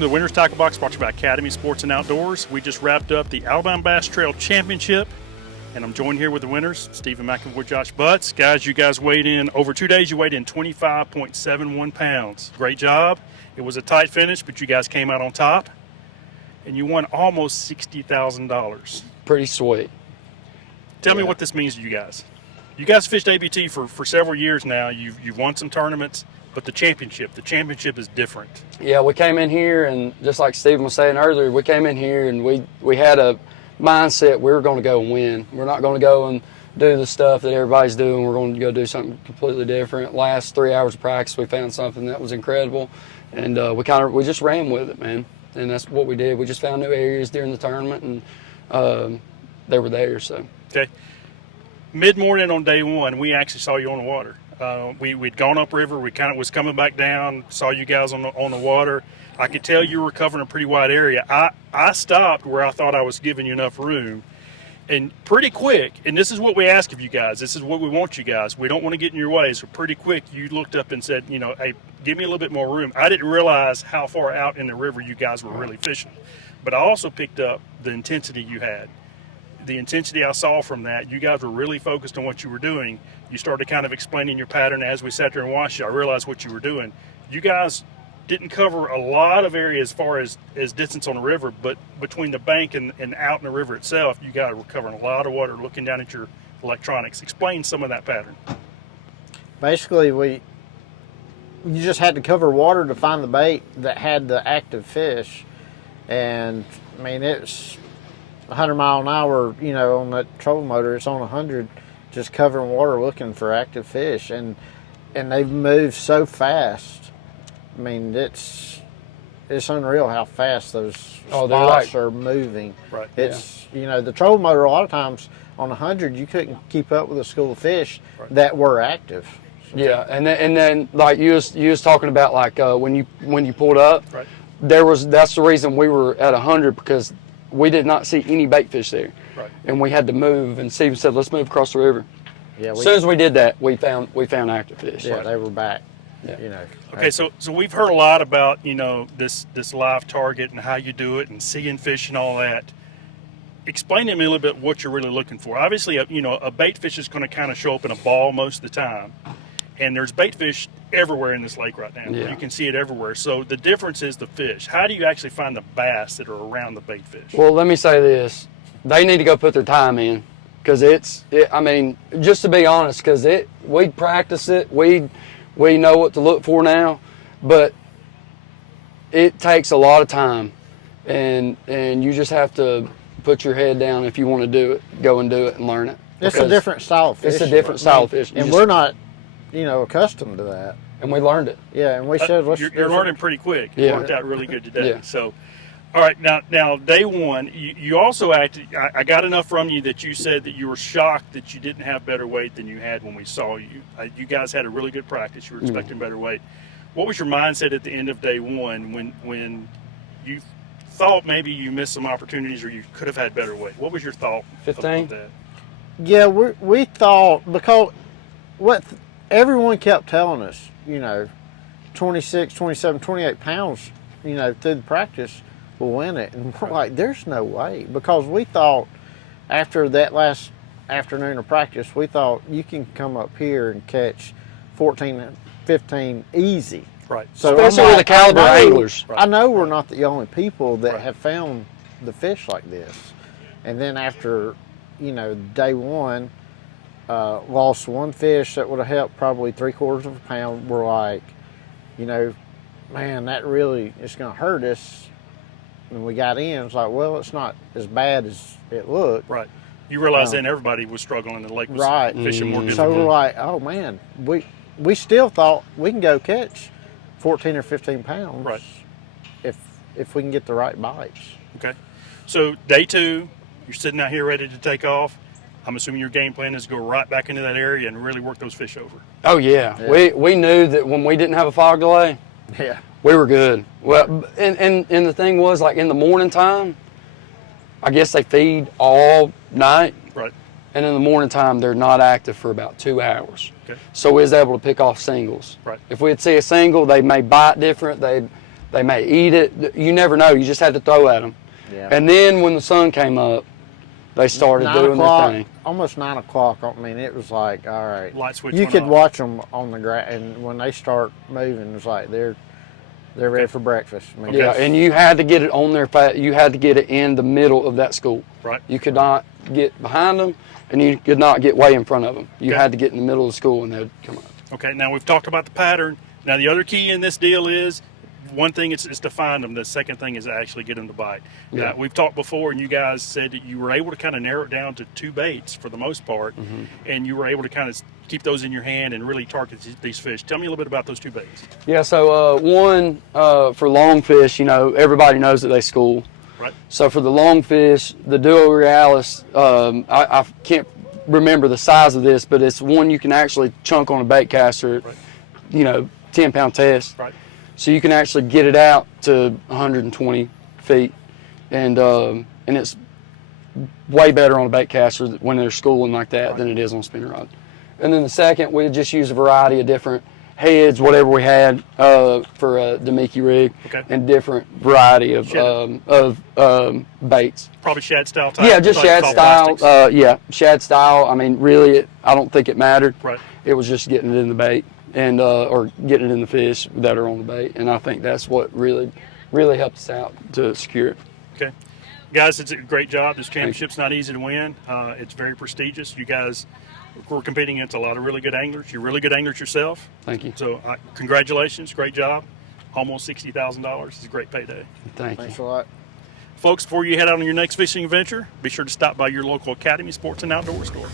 Welcome to the Winners Tacklebox, brought to you by Academy Sports and Outdoors. We just wrapped up the Alabama Bass Trail Championship, and I'm joined here with the winners, Steve and McAvoy Josh Butts. Guys, you guys weighed in, over 2 days, you weighed in 25.71 pounds. Great job. It was a tight finish, but you guys came out on top, and you won almost $60,000. Pretty sweet. Tell me what this means to you guys. You guys fished ABT for several years now. You've won some tournaments. But the championship is different. Yeah, we came in here, and just like Stephen was saying earlier, we came in here and we had a mindset we were going to go and win. We're not going to go and do the stuff that everybody's doing. We're going to go do something completely different. Last 3 hours of practice, we found something that was incredible, and we just ran with it, man. And that's what we did. We just found new areas during the tournament, and they were there. So okay, mid-morning on day one, we actually saw you on the water. We'd gone upriver. We kind of was coming back down. Saw you guys on the water. I could tell you were covering a pretty wide area. I stopped where I thought I was giving you enough room, and pretty quick. And this is what we ask of you guys. This is what we want you guys. We don't want to get in your way. So pretty quick, you looked up and said, hey, give me a little bit more room. I didn't realize how far out in the river you guys were really fishing, but I also picked up the intensity you had. The intensity I saw from that, you guys were really focused on what you were doing. You started kind of explaining your pattern as we sat there and watched you. I realized what you were doing. You guys didn't cover a lot of area as far as distance on the river, but between the bank and out in the river itself, you guys were covering a lot of water, looking down at your electronics. Explain some of that pattern. Basically, you just had to cover water to find the bait that had the active fish. And, I mean, it's 100 mile an hour, on that trolling motor. It's on 100, just covering water looking for active fish, and they've moved so fast. I mean, it's unreal how fast those spots are moving. Right. It's the trolling motor, a lot of times on 100 you couldn't keep up with a school of fish that were active. Yeah, and then like you was talking about, like when you pulled up, right. That's the reason we were at 100, because we did not see any bait fish there. Right. And we had to move, and Stephen said, let's move across the river. Yeah, as soon as we did that, we found active fish. Yeah, they were back. Yeah. Okay, so we've heard a lot about, this live target and how you do it and seeing fish and all that. Explain to me a little bit what you're really looking for. Obviously, a bait fish is going to kind of show up in a ball most of the time. And there's bait fish everywhere in this lake right now. Yeah. You can see it everywhere. So the difference is the fish. How do you actually find the bass that are around the bait fish? Well, let me say this. They need to go put their time in, because just to be honest, because we practice it. We know what to look for now, but it takes a lot of time, and you just have to put your head down if you want to do it. Go and do it and learn it. It's a different style of fish. It's a different style of fish. And we're not accustomed to that. And we learned it. Yeah, and we said, you're learning pretty quick. Yeah. It worked out really good today. Yeah. So, all right, now day one, you also acted. I got enough from you that you said that you were shocked that you didn't have better weight than you had when we saw you. You guys had a really good practice. You were expecting better weight. What was your mindset at the end of day one when you thought maybe you missed some opportunities or you could have had better weight? What was your thought 15? of that? Yeah, we thought, because what everyone kept telling us, 26, 27, 28 pounds, through the practice will win it. And we're like, there's no way. Because we thought after that last afternoon of practice, we thought you can come up here and catch 14 and 15 easy. Right. So especially with the caliber anglers. I know we're not the only people that have found the fish like this. And then after, day one, lost one fish that would have helped probably 3/4 of a pound. We're like, man, that really is going to hurt us. When we got in, it's like, well, it's not as bad as it looked. Right. You realize then everybody was struggling. The lake was fishing more difficult. So we're like, oh man, we still thought we can go catch 14 or 15 pounds. Right. If we can get the right bites. Okay. So day two, you're sitting out here ready to take off. I'm assuming your game plan is to go right back into that area and really work those fish over. Oh yeah. We knew that when we didn't have a fog delay, we were good. Well, and the thing was, like in the morning time, I guess they feed all night. Right. And in the morning time, they're not active for about 2 hours. Okay. So we was able to pick off singles. Right. If we'd see a single, they may bite different. They may eat it. You never know. You just had to throw at them. Yeah. And then when the sun came up, they started 9 doing their o'clock, thing. almost 9 o'clock. I mean, it was like, all right. Light switch You went could off. watch them on the ground, and when they start moving, it's like they're ready for breakfast. I mean, Yeah, and you had to get it on their you had to get it in the middle of that school. Right. You could not get behind them, and you could not get way in front of them. You Okay. had to get in the middle of the school, and they'd come up. Okay, now we've talked about the pattern. Now the other key in this deal is, one thing is to find them. The second thing is to actually get them to bite. Yeah. We've talked before, and you guys said that you were able to kind of narrow it down to 2 baits for the most part, and you were able to kind of keep those in your hand and really target these fish. Tell me a little bit about those 2 baits. Yeah, so one for longfish, you know, everybody knows that they school. Right. So for the longfish, the Duo Realis, I can't remember the size of this, but it's one you can actually chunk on a bait caster, Right. you know, 10-pound test. Right. So you can actually get it out to 120 feet, and it's way better on a bait caster when they're schooling like that than it is on a spinning rod. And then the second, we just use a variety of different heads, whatever we had for a Demiki rig, Okay. and different variety of baits. Probably shad style type. Yeah, just like shad tall style. plastics. Yeah, shad style. I mean, really, I don't think it mattered. Right. It was just getting it in the bait and or getting it in the fish that are on the bait, and I think that's what really helped us out to secure it. Okay. Guys, it's a great job. This championship's not easy to win. It's very prestigious. You guys were competing against a lot of really good anglers. You're really good anglers yourself. Thank you. So congratulations. Great job. Almost $60,000. It's a great payday. Thank Thanks you. a lot. Folks, before you head out on your next fishing adventure, be sure to stop by your local Academy Sports and Outdoor store.